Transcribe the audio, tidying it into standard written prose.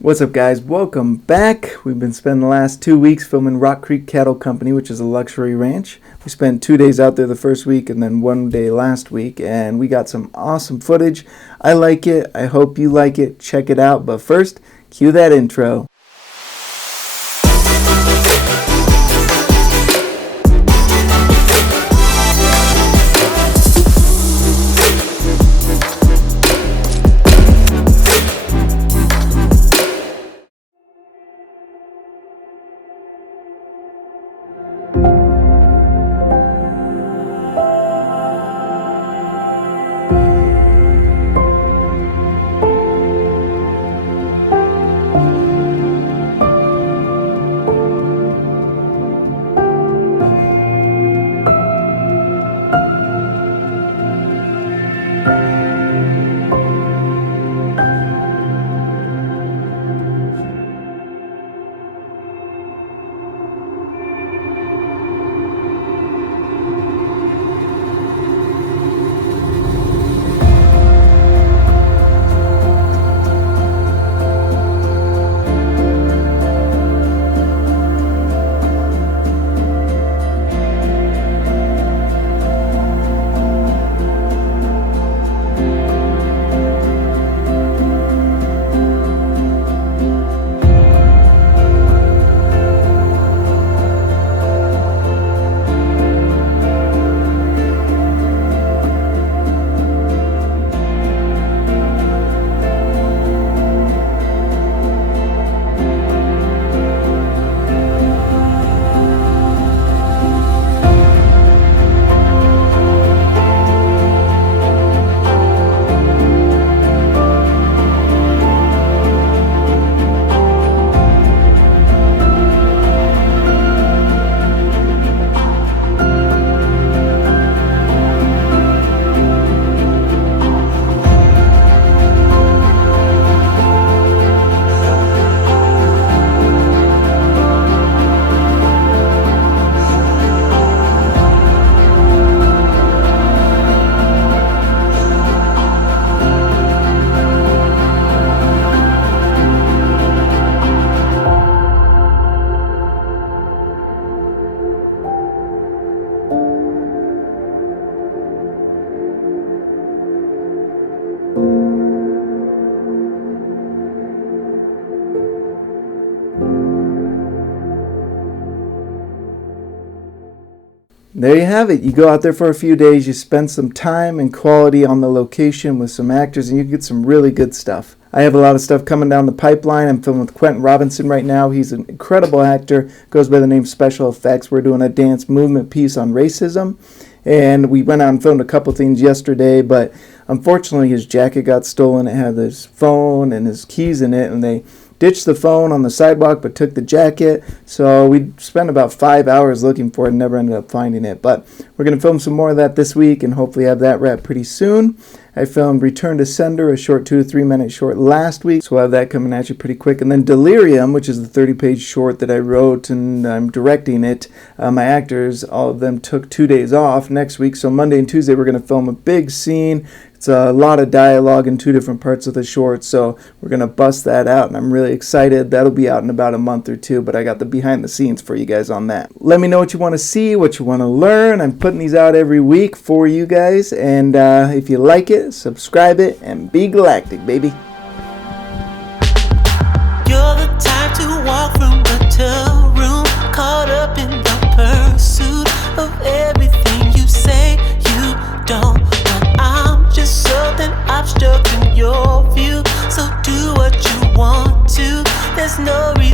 What's up, guys? Welcome back. We've been spending the last 2 weeks filming Rock Creek Cattle Company, which is a luxury ranch. We spent 2 days out there the first week and then 1 day last week, and we got some awesome footage. I like it. I hope you like it. Check it out. But first, cue that intro. There you have it. You go out there for a few days, you spend some time and quality on the location with some actors, and you get some really good stuff. I have a lot of stuff coming down the pipeline. I'm filming with Quentin Robinson right now. He's an incredible actor, goes by the name Special Effects. We're doing a dance movement piece on racism, and we went out and filmed a couple things yesterday, but unfortunately his jacket got stolen. It had his phone and his keys in it, and they ditched the phone on the sidewalk but took the jacket. So we spent about 5 hours looking for it and never ended up finding it. But we're going to film some more of that this week and hopefully have that wrapped pretty soon. I filmed Return to Sender, a short 2 to 3 minute short last week, so we'll have that coming at you pretty quick. And then Delirium, which is the 30-page short that I wrote and I'm directing it. My actors, all of them took 2 days off next week, so Monday and Tuesday we're going to film a big scene. It's a lot of dialogue in 2 different parts of the short, so we're going to bust that out, and I'm really excited. That'll be out in about a month or two, but I got the behind the scenes for you guys on that. Let me know what you want to see, what you want to learn. I'm putting these out every week for you guys, and if you like it, subscribe it, and be galactic, baby. You're the type to walk from room to room, caught up in the pursuit of everything you say you don't. Just something obstructing your view, so do what you want to. There's no reason